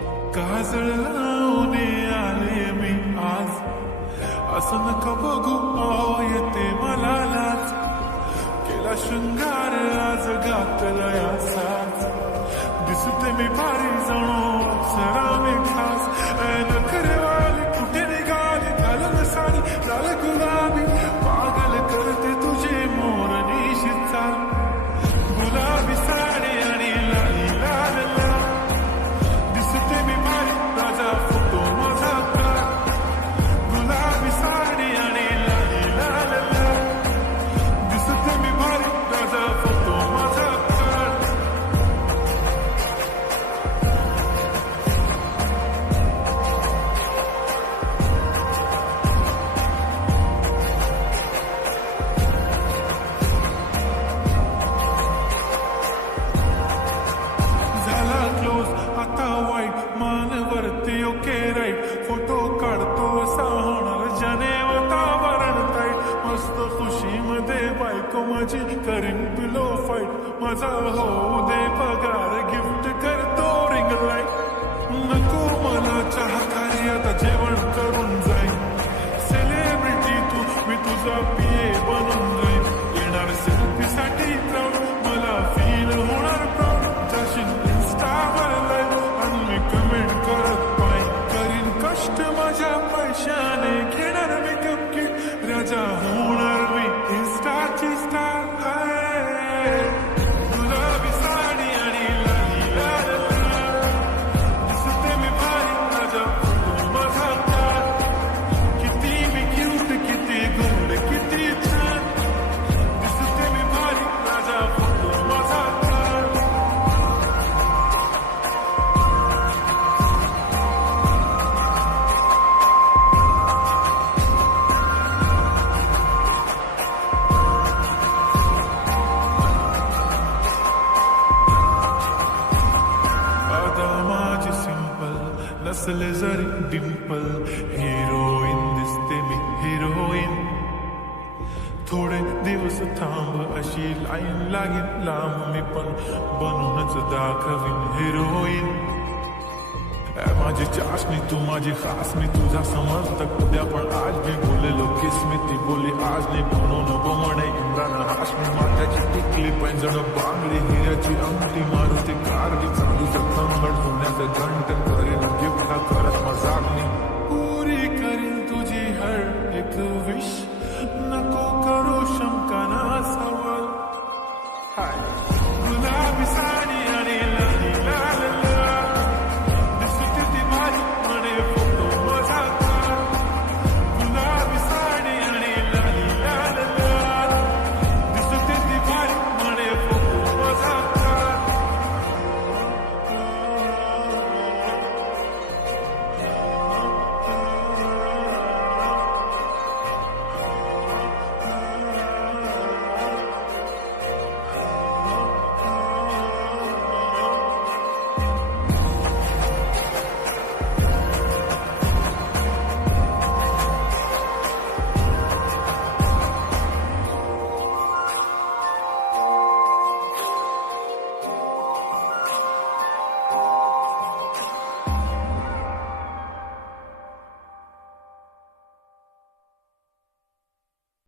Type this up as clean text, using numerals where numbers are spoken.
काजळ लावून आले मी आज, असं नका बघू येते मला लाज. केला शृंगार आज घातला या साज, दिसते मी भारी जणू अप्सरा मी खास. नखरेवाली कुठे निघाली घालून साडी लाल गुलाबी, पागल करते तुझे मोरनीशी चाल. गुलाबी साडी आणि लाली लाल लाल, दिसते मी भारी राजा फोटो माझा काढ. गुलाबी साडी आणि लाली लाल लाल, दिसते मी भारी राजा फोटो माझा काढ. झाला क्लोज आता वाईट मानवरती ओके राईट, फोटो काढतो असा होणार जने वातावरण ताईट. मस्त खुशीमध्ये बायको माझी करीन पिलो फाईट, माझा होऊ दे पगार गिफ्ट करतो रिंग लाईट. नको मला चहा खाली आता जेवण करून जाईन, सेलिब्रिटी तू मी तुझा पिये बनून जाईन. येणार सेल्फी साठी प्राऊड मला फील होणार प्राऊड, जाशील इंस्टावर लाईव्ह आणि मी कमेंट करत पाय. करीन कष्ट माझ्या पैशाने घेणार मेकअप किट, राजा होणार मी इंस्टाची स्टार. गुलाबी साडी आणि लाली लाल लाल, दिसते मी भारी राजा फोटो माझा काढ. किती मी क्यूट किती गोड किती छान, दिसते मी भारी राजा फोटो माझा काढ. आता माझी सिंपल नसले जरी डिंपल, हिरोईन दिसते मी हिरोईन. थोडे दिवस थांब अशी लाईन लागेल लांब, मी पण बनूनच दाखवीन हिरोईन. माझी चाशनी तू माझी खास, मी तुझा समर्थक उद्या पण आज मी बोलेलो किस मी ती बोली आज नाही. म्हणून म्हणे इम्रान हाशमी, माथ्याची टिकली पैंजण बांगडी हिऱ्याची अंगठी, मारुती कार बी चालू